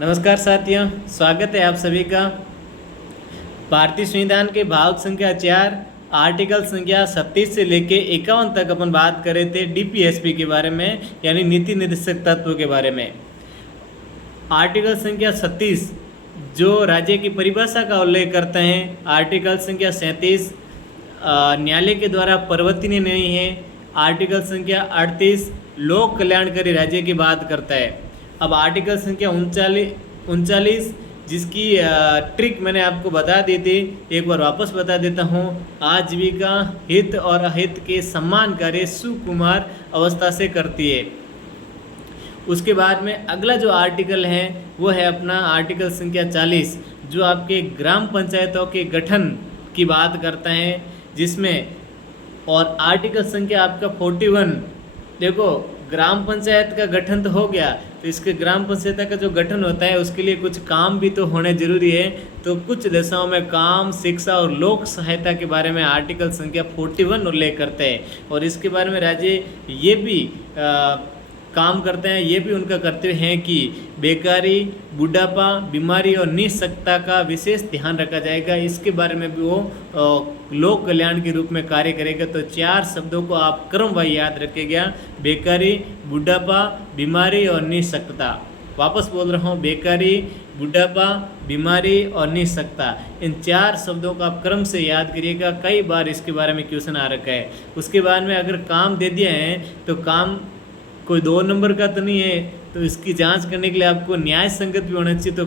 नमस्कार साथियों, स्वागत है आप सभी का। भारतीय संविधान के भाग संख्या 4 आर्टिकल संख्या 36 से लेके 51 तक अपन बात कर रहे थे डीपीएसपी के बारे में, यानी नीति निर्देशक तत्व के बारे में। आर्टिकल संख्या 36 जो राज्य की परिभाषा का उल्लेख करते हैं, आर्टिकल संख्या 37 न्यायालय के द्वारा परिवर्तनीय नहीं है। आर्टिकल संख्या 38 लोक कल्याणकारी राज्य की बात करता है। अब आर्टिकल संख्या 39 जिसकी ट्रिक मैंने आपको बता दी थी, एक बार वापस बता देता हूँ। आजीविका हित और अहित के सम्मान कार्य सुकुमार अवस्था से करती है। उसके बाद में अगला जो आर्टिकल है वो है अपना आर्टिकल संख्या 40 जो आपके ग्राम पंचायतों के गठन की बात करता है, जिसमें और आर्टिकल संख्या आपका 41। देखो, ग्राम पंचायत का गठन तो हो गया, तो इसके ग्राम पंचायत का जो गठन होता है उसके लिए कुछ काम भी तो होने जरूरी है। तो कुछ दशाओं में काम, शिक्षा और लोक सहायता के बारे में आर्टिकल संख्या 41 उल्लेख करते हैं। और इसके बारे में राज्य ये भी काम करते हैं, ये भी उनका कर्तव्य है कि बेकारी, बुढ़ापा, बीमारी और निःशक्तता का विशेष ध्यान रखा जाएगा। इसके बारे में भी वो लोक कल्याण के रूप में कार्य करेगा। तो 4 शब्दों को आप क्रमवार याद रखिएगा: बेकारी, बुढ़ापा, बीमारी और निःशक्तता। वापस बोल रहा हूँ, बेकारी, बुढ़ापा, बीमारी और निःशक्तता, इन 4 शब्दों का आप क्रम से याद करिएगा। कई बार इसके बारे में क्वेश्चन आ रखा है। उसके बाद में अगर काम दे दिया है तो काम कोई 2 नंबर का तो नहीं है, तो इसकी जांच करने के लिए आपको न्याय संगत भी होना चाहिए। तो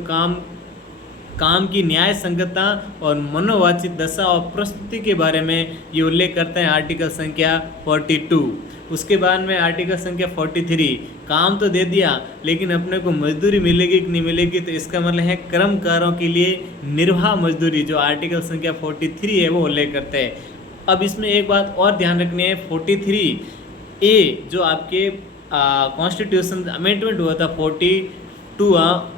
काम की न्याय संगतता और मनोवाचिक दशा और प्रस्तुति के बारे में ये उल्लेख करते हैं आर्टिकल संख्या 42। उसके बाद में आर्टिकल संख्या 43, काम तो दे दिया लेकिन अपने को मजदूरी मिलेगी कि नहीं मिलेगी, तो इसका मतलब है कर्मकारों के लिए निर्वाह मजदूरी, जो आर्टिकल संख्या 43 है वो उल्लेख करते हैं। अब इसमें एक बात और ध्यान रखनी है, 43A जो आपके कॉन्स्टिट्यूशन अमेंडमेंट हुआ था 42,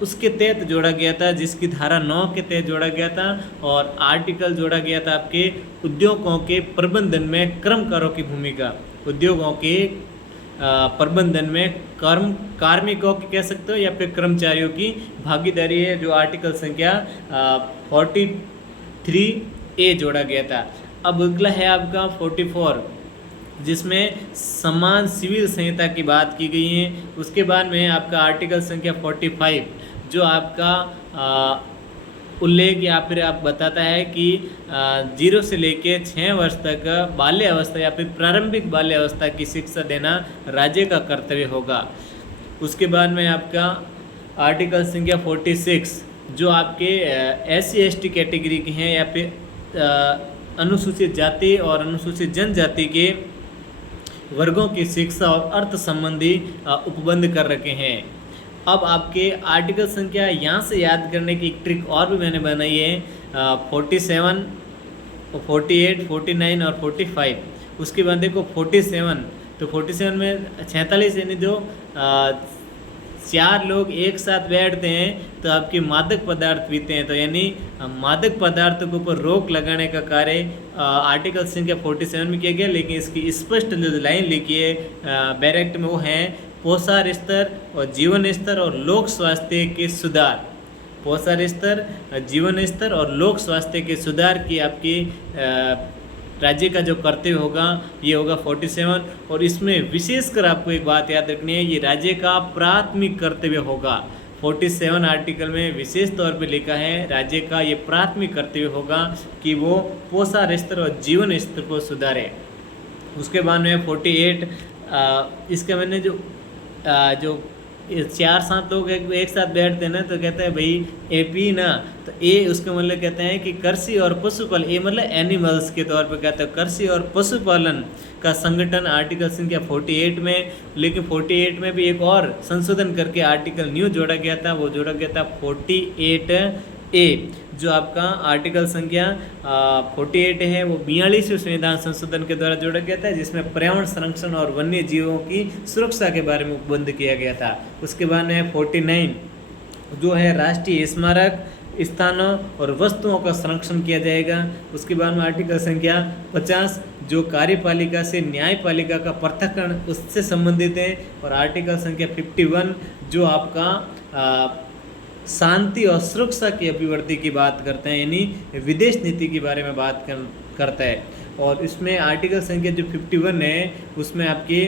उसके तहत जोड़ा गया था, जिसकी धारा 9 के तहत जोड़ा गया था। और आर्टिकल जोड़ा गया था आपके उद्योगों के प्रबंधन में कर्मकारों की भूमिका, उद्योगों के प्रबंधन में कार्मिकों की कह सकते हो या फिर कर्मचारियों की भागीदारी है, जो आर्टिकल संख्या 43A जोड़ा गया था। अब अगला है आपका 44 जिसमें समान सिविल संहिता की बात की गई है। उसके बाद में आपका आर्टिकल संख्या 45 जो आपका उल्लेख या फिर आप बताता है कि 0 से लेके 6 वर्ष तक बाल्य अवस्था या फिर प्रारंभिक बाल्य अवस्था की शिक्षा देना राज्य का कर्तव्य होगा। उसके बाद में आपका आर्टिकल संख्या 46 जो आपके SC/ST कैटेगरी के हैं या फिर अनुसूचित जाति और अनुसूचित जनजाति के वर्गों की शिक्षा और अर्थ संबंधी उपबंध कर रखे हैं। अब आपके आर्टिकल संख्या यहाँ से याद करने की एक ट्रिक और भी मैंने बनाई है, 47, 48, 49 और 45। उसके बाद देखो 47, तो 47 में 46 यानी जो 4 लोग एक साथ बैठते हैं तो आपकी मादक पदार्थ पीते हैं, तो यानी मादक पदार्थों के ऊपर रोक लगाने का कार्य आर्टिकल संख्या 47 में किया गया। लेकिन इसकी स्पष्ट जो लाइन लिखी है डायरेक्ट में वो है पोषण स्तर और जीवन स्तर और लोक स्वास्थ्य के सुधार। पोषण स्तर, जीवन स्तर और लोक स्वास्थ्य के सुधार की आपकी राज्य का जो कर्तव्य होगा ये होगा 47। और इसमें विशेषकर आपको एक बात याद रखनी है, ये राज्य का प्राथमिक कर्तव्य होगा। 47 आर्टिकल में विशेष तौर पे लिखा है राज्य का ये प्राथमिक कर्तव्य होगा कि वो पोषण स्तर और जीवन स्तर को सुधारे। उसके बाद में 48 इसका मैंने जो 4-7 लोग एक साथ बैठते हैं ना, तो कहते हैं भाई AP ना, तो A उसका मतलब कहते हैं कि कृषि और पशुपालन, A मतलब एनिमल्स के तौर पे कहते हैं कृषि और पशुपालन का संगठन आर्टिकल संख्या 48 में। लेकिन 48 में भी एक और संशोधन करके आर्टिकल न्यू जोड़ा गया था, वो जोड़ा गया था 48A जो आपका आर्टिकल संख्या 48 है वो 42वें संविधान संशोधन के द्वारा जोड़ा गया था, जिसमें पर्यावरण संरक्षण और वन्य जीवों की सुरक्षा के बारे में उपबंध किया गया था। उसके बाद में 49 जो है राष्ट्रीय स्मारक स्थानों और वस्तुओं का संरक्षण किया जाएगा। उसके बाद में आर्टिकल संख्या 50 जो कार्यपालिका से न्यायपालिका का पृथक्करण उससे संबंधित है। और आर्टिकल संख्या 51 जो आपका शांति और सुरक्षा की अभिवृद्धि की बात करते हैं, यानी विदेश नीति के बारे में बात करता है। और इसमें आर्टिकल संख्या जो 51 है उसमें आपकी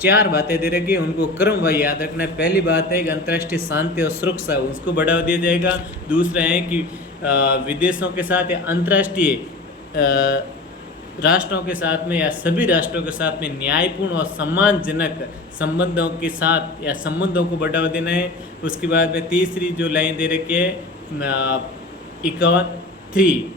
4 बातें दे रखी है, उनको क्रमवार याद रखना है। पहली बात है कि अंतर्राष्ट्रीय शांति और सुरक्षा उसको बढ़ावा दिया जाएगा। दूसरा है कि विदेशों के साथ या अंतर्राष्ट्रीय राष्ट्रों के साथ में या सभी राष्ट्रों के साथ में न्यायपूर्ण और सम्मानजनक संबंधों के साथ या संबंधों को बढ़ावा देना है। उसके बाद में तीसरी जो लाइन दे रखी है 51(3)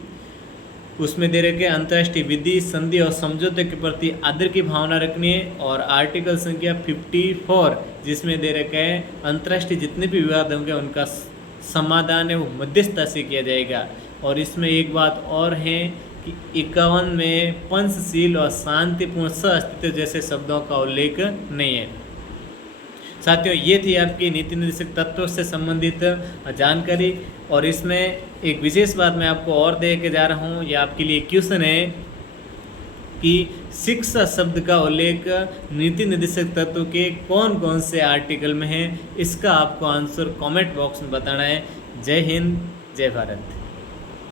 उसमें दे रखे अंतर्राष्ट्रीय विधि संधि और समझौते के प्रति आदर की भावना रखनी है। और आर्टिकल संख्या 54 जिसमें दे रखे है अंतर्राष्ट्रीय जितने भी विवाद होंगे उनका समाधान है वो मध्यस्थता से किया जाएगा। और इसमें एक बात और है कि 51 में पंचशील और शांतिपूर्ण सहअस्तित्व जैसे शब्दों का उल्लेख नहीं है। साथियों, ये थी आपकी नीति निर्देशक तत्वों से संबंधित जानकारी। और इसमें एक विशेष बात मैं आपको और दे के जा रहा हूँ, ये आपके लिए क्वेश्चन है कि शिक्षा शब्द का उल्लेख नीति निर्देशक तत्व के कौन कौन से आर्टिकल में है। इसका आपको आंसर कमेंट बॉक्स में बताना है। जय हिंद, जय भारत।